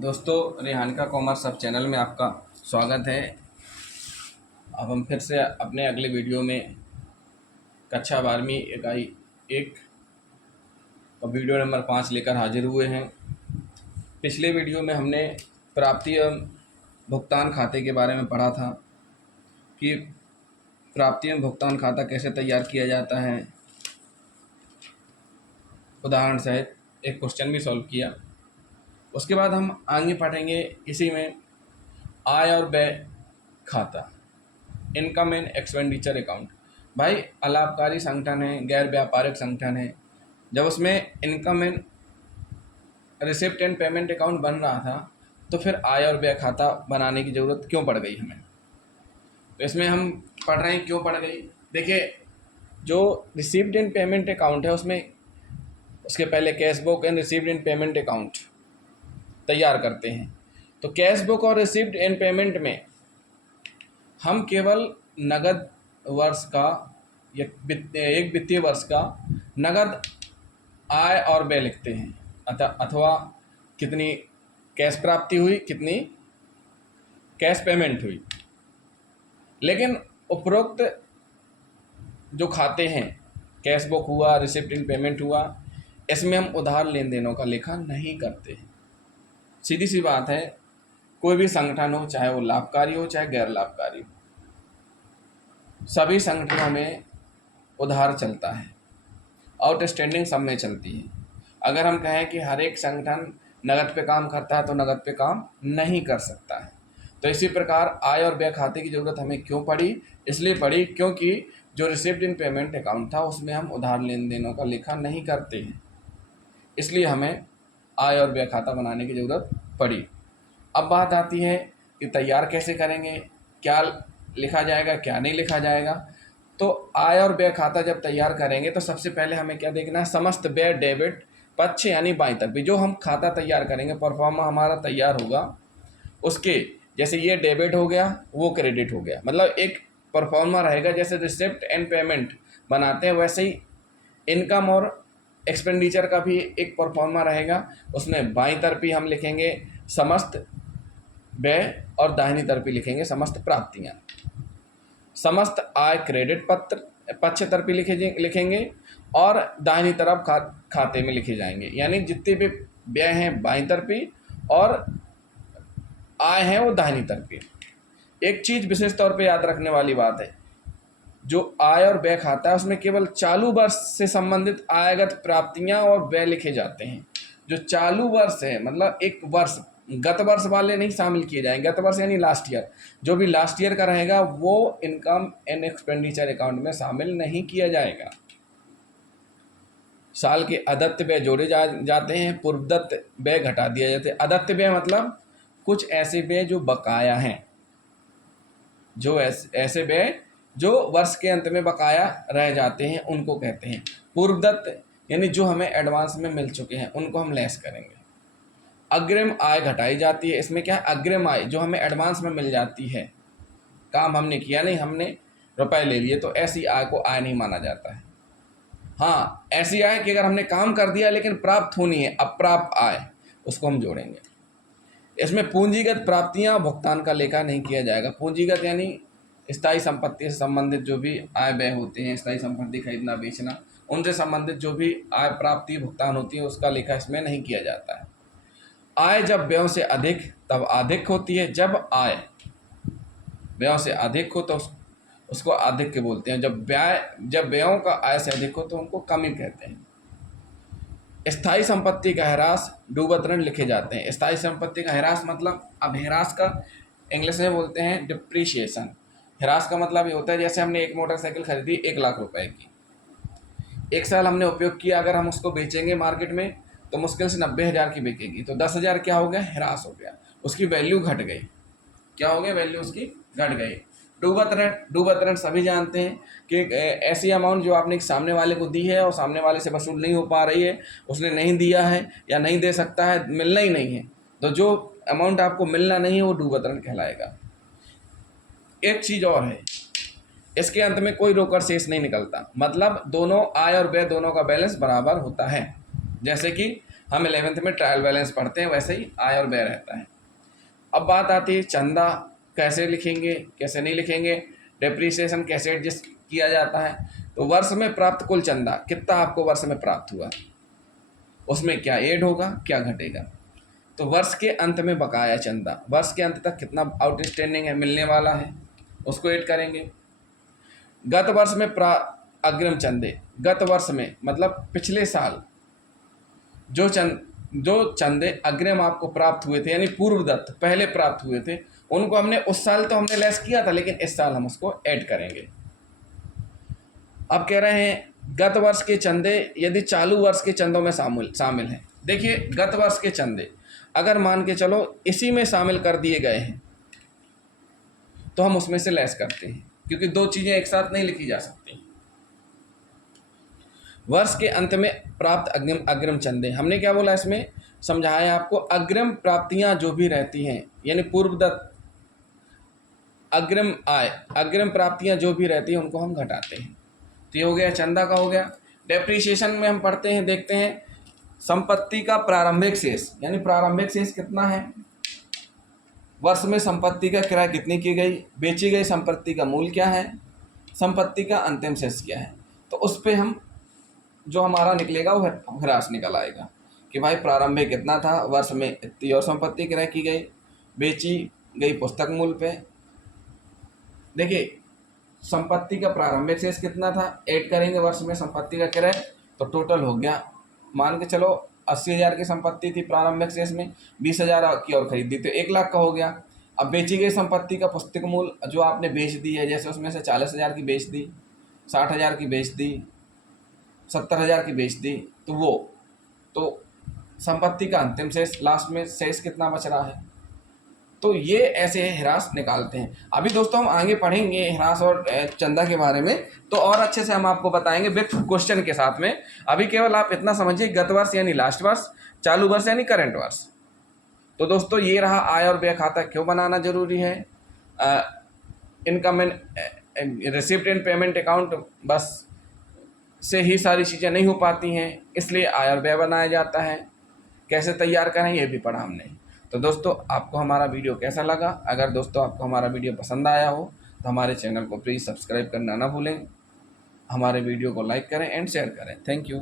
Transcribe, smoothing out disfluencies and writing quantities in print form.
दोस्तों, रेहानिका कॉमर्स सब चैनल में आपका स्वागत है। अब हम फिर से अपने अगले वीडियो में कक्षा 12वीं इकाई 1 का वीडियो नंबर 5 लेकर हाजिर हुए हैं। पिछले वीडियो में हमने प्राप्ति एवं भुगतान खाते के बारे में पढ़ा था कि प्राप्ति एवं भुगतान खाता कैसे तैयार किया जाता है। उदाहरण सहित एक क्वेश्चन भी सॉल्व किया। उसके बाद हम आगे पढ़ेंगे इसी में आय और व्यय खाता, इनकम एंड एक्सपेंडिचर अकाउंट। भाई, अलाभकारी संगठन है, गैर व्यापारिक संगठन है, जब उसमें income and receipt and payment account बन रहा था तो फिर आय और व्यय खाता बनाने की ज़रूरत क्यों पड़ गई हमें। तो इसमें हम पढ़ रहे हैं क्यों पड़ गई। देखिए, जो रिसिप्ट एंड पेमेंट अकाउंट है उसमें उसके पहले cash book and receipt and payment account तैयार करते हैं। तो कैश बुक और रिसिप्ट एंड पेमेंट में हम केवल नगद वर्ष का या एक वित्तीय वर्ष का नगद आय और व्यय लिखते हैं, अथवा कितनी कैश प्राप्ति हुई, कितनी कैश पेमेंट हुई। लेकिन उपरोक्त जो खाते हैं, कैश बुक हुआ, रिसिप्ट एंड पेमेंट हुआ, इसमें हम उधार लेन देनों का लेखा नहीं करते। सीधी सी बात है, कोई भी संगठन हो, चाहे वो लाभकारी हो चाहे गैर लाभकारी हो, सभी संगठनों में उधार चलता है, आउटस्टैंडिंग सब में चलती है। अगर हम कहें कि हर एक संगठन नगद पे काम करता है तो नगद पे काम नहीं कर सकता है। तो इसी प्रकार आय और व्यय खाते की ज़रूरत हमें क्यों पड़ी, इसलिए पड़ी क्योंकि जो रिसिप्ट एंड पेमेंट अकाउंट था उसमें हम उधार लेन देनों का लेखा नहीं करते हैं, इसलिए हमें आय और व्यय खाता बनाने की ज़रूरत पड़ी। अब बात आती है कि तैयार कैसे करेंगे, क्या लिखा जाएगा, क्या नहीं लिखा जाएगा। तो आय और व्यय खाता जब तैयार करेंगे तो सबसे पहले हमें क्या देखना है, समस्त व्यय डेबिट पक्ष यानी बाईं तरफ भी जो हम खाता तैयार करेंगे, परफॉर्मा हमारा तैयार होगा, उसके जैसे ये डेबिट हो गया वो क्रेडिट हो गया, मतलब एक परफॉर्मा रहेगा। जैसे रिसिप्ट एंड पेमेंट बनाते हैं वैसे ही इनकम और एक्सपेंडिचर का भी एक परफॉर्मा रहेगा। उसमें बाईं तरफ ही हम लिखेंगे समस्त व्यय और दाहिनी तरफ ही लिखेंगे समस्त प्राप्तियां। समस्त आय क्रेडिट पक्ष तरफ ही लिखेंगे और दाहिनी तरफ खाते में लिखे जाएंगे, यानी जितने भी व्यय हैं बाईं तरफ ही और आय है वो दाहिनी तरफ ही। एक चीज़ विशेष तौर पे याद रखने वाली बात है, जो आय और व्यय खाता है उसमें केवल चालू वर्ष से संबंधित आयगत प्राप्तियां और व्यय लिखे जाते हैं। जो चालू वर्ष है मतलब एक वर्ष, गत वर्ष वाले नहीं शामिल किए जाएंगे। गत वर्ष यानी लास्ट ईयर, जो भी लास्ट ईयर का रहेगा वो इनकम एंड एक्सपेंडिचर अकाउंट में शामिल नहीं किया जाएगा। साल के अदत्त व्यय जोड़े जाते हैं, पूर्वदत्त व्यय घटा दिया जाता है। अदत्त व्यय मतलब कुछ ऐसे व्यय जो बकाया हैं, जो ऐसे व्यय जो वर्ष के अंत में बकाया रह जाते हैं उनको कहते हैं। पूर्वदत्त यानी जो हमें एडवांस में मिल चुके हैं उनको हम लेस करेंगे। अग्रिम आय घटाई जाती है। इसमें क्या है, अग्रिम आय जो हमें एडवांस में मिल जाती है, काम हमने किया नहीं, हमने रुपए ले लिए, तो ऐसी आय को आय नहीं माना जाता है। हाँ, ऐसी आय कि अगर हमने काम कर दिया लेकिन प्राप्त होनी है, अप्राप्त आय, उसको हम जोड़ेंगे। इसमें पूंजीगत प्राप्तियां भुगतान का लेखा नहीं किया जाएगा। पूंजीगत यानी स्थायी संपत्ति से संबंधित जो भी आय व्यय होते हैं, स्थायी संपत्ति खरीदना बेचना, उनसे संबंधित जो भी आय प्राप्ति भुगतान होती है उसका लेखा इसमें नहीं किया जाता है। आय जब व्ययों से अधिक तब अधिक होती है। जब आय व्ययों से अधिक हो तो उसको अधिक के बोलते हैं। जब व्ययों का आय से अधिक हो तो उनको कमी कहते हैं। स्थायी संपत्ति का ह्रास डूबत ऋण लिखे जाते हैं। स्थायी संपत्ति का ह्रास मतलब, अब ह्रास का इंग्लिश में बोलते हैं डिप्रिशिएशन। ह्रास का मतलब ये होता है जैसे हमने एक मोटरसाइकिल खरीदी 1 लाख रुपए की, 1 साल हमने उपयोग किया, अगर हम उसको बेचेंगे मार्केट में तो मुश्किल से 90,000 की बिकेगी, तो 10,000 क्या हो गया, ह्रास हो गया, उसकी वैल्यू घट गई। क्या हो गया, वैल्यू उसकी घट गई। डूबत ऋण सभी जानते हैं कि ऐसी अमाउंट जो आपने सामने वाले को दी है और सामने वाले से वसूल नहीं हो पा रही है, उसने नहीं दिया है या नहीं दे सकता है, मिलना ही नहीं है, तो जो अमाउंट आपको मिलना नहीं है वो डूबत ऋण कहलाएगा। एक चीज़ और है, इसके अंत में कोई रोकड़ शेष नहीं निकलता, मतलब दोनों आय और व्यय दोनों का बैलेंस बराबर होता है। जैसे कि हम 11th में ट्रायल बैलेंस पढ़ते हैं, वैसे ही आय और व्यय रहता है। अब बात आती है चंदा कैसे लिखेंगे, कैसे नहीं लिखेंगे, डेप्रीसिएशन कैसे एडजस्ट किया जाता है। तो वर्ष में प्राप्त कुल चंदा कितना आपको वर्ष में प्राप्त हुआ, उसमें क्या ऐड होगा, क्या घटेगा। तो वर्ष के अंत में बकाया चंदा, वर्ष के अंत तक कितना आउटस्टैंडिंग है, मिलने वाला है, उसको ऐड करेंगे। गत वर्ष में अग्रिम चंदे, गत वर्ष में मतलब पिछले साल जो चंदे अग्रिम आपको प्राप्त हुए थे, यानी पूर्वदत्त पहले प्राप्त हुए थे, उनको हमने उस साल तो हमने लेस किया था, लेकिन इस साल हम उसको ऐड करेंगे। अब कह रहे हैं गत वर्ष के चंदे यदि चालू वर्ष के चंदों में शामिल हैं। देखिए गत वर्ष के चंदे अगर मान के चलो इसी में शामिल कर दिए गए हैं तो हम उसमें से लेस करते हैं, क्योंकि दो चीज़ें एक साथ नहीं लिखी जा सकती। वर्ष के अंत में प्राप्त अग्रिम चंदे, हमने क्या बोला इसमें समझाया आपको, अग्रिम प्राप्तियां जो भी रहती हैं, यानी पूर्वदत्त अग्रिम आय, अग्रिम प्राप्तियां जो भी रहती हैं उनको हम घटाते हैं। तो ये हो गया चंदा का हो गया। डेप्रीशिएशन में हम पढ़ते हैं, देखते हैं संपत्ति का प्रारंभिक शेष, यानी प्रारंभिक शेष कितना है, वर्ष में संपत्ति का किराया कितनी की गई, बेची गई संपत्ति का मूल्य क्या है, संपत्ति का अंतिम शेष क्या है। तो उस पर हम जो हमारा निकलेगा वो ह्रास निकल आएगा कि भाई प्रारंभिक कितना था, वर्ष में इतनी और संपत्ति क्रय की गई, बेची गई पुस्तक मूल्य पे। देखिए संपत्ति का प्रारंभिक शेष कितना था, ऐड करेंगे वर्ष में संपत्ति का क्रय, तो टोटल हो गया, मान के चलो 80,000 की संपत्ति थी प्रारंभिक शेष में, 20,000 की और खरीदी तो 1 लाख का हो गया। अब बेची गई संपत्ति का पुस्तक मूल्य जो आपने बेच दी है, जैसे उसमें से 40,000 की बेच दी, 60,000 की बेच दी, 70,000 की बेच दी, तो वो तो संपत्ति का अंतिम शेष, लास्ट में शेष कितना बच रहा है। तो ये ऐसे ह्रास निकालते हैं। अभी दोस्तों हम आगे पढ़ेंगे ह्रास और चंदा के बारे में, तो और अच्छे से हम आपको बताएंगे विथ क्वेश्चन के साथ में। अभी केवल आप इतना समझिए गत वर्ष यानी लास्ट वर्ष, चालू वर्ष यानी करंट वर्ष। तो दोस्तों ये रहा आय और व्यय खाता क्यों बनाना जरूरी है। Income and receipt and payment account बस से ही सारी चीज़ें नहीं हो पाती हैं, इसलिए आय और व्यय बनाया जाता है। कैसे तैयार करें ये भी पढ़ा हमने। तो दोस्तों आपको हमारा वीडियो कैसा लगा, अगर दोस्तों आपको हमारा वीडियो पसंद आया हो तो हमारे चैनल को प्लीज़ सब्सक्राइब करना ना भूलें, हमारे वीडियो को लाइक करें एंड शेयर करें। Thank you.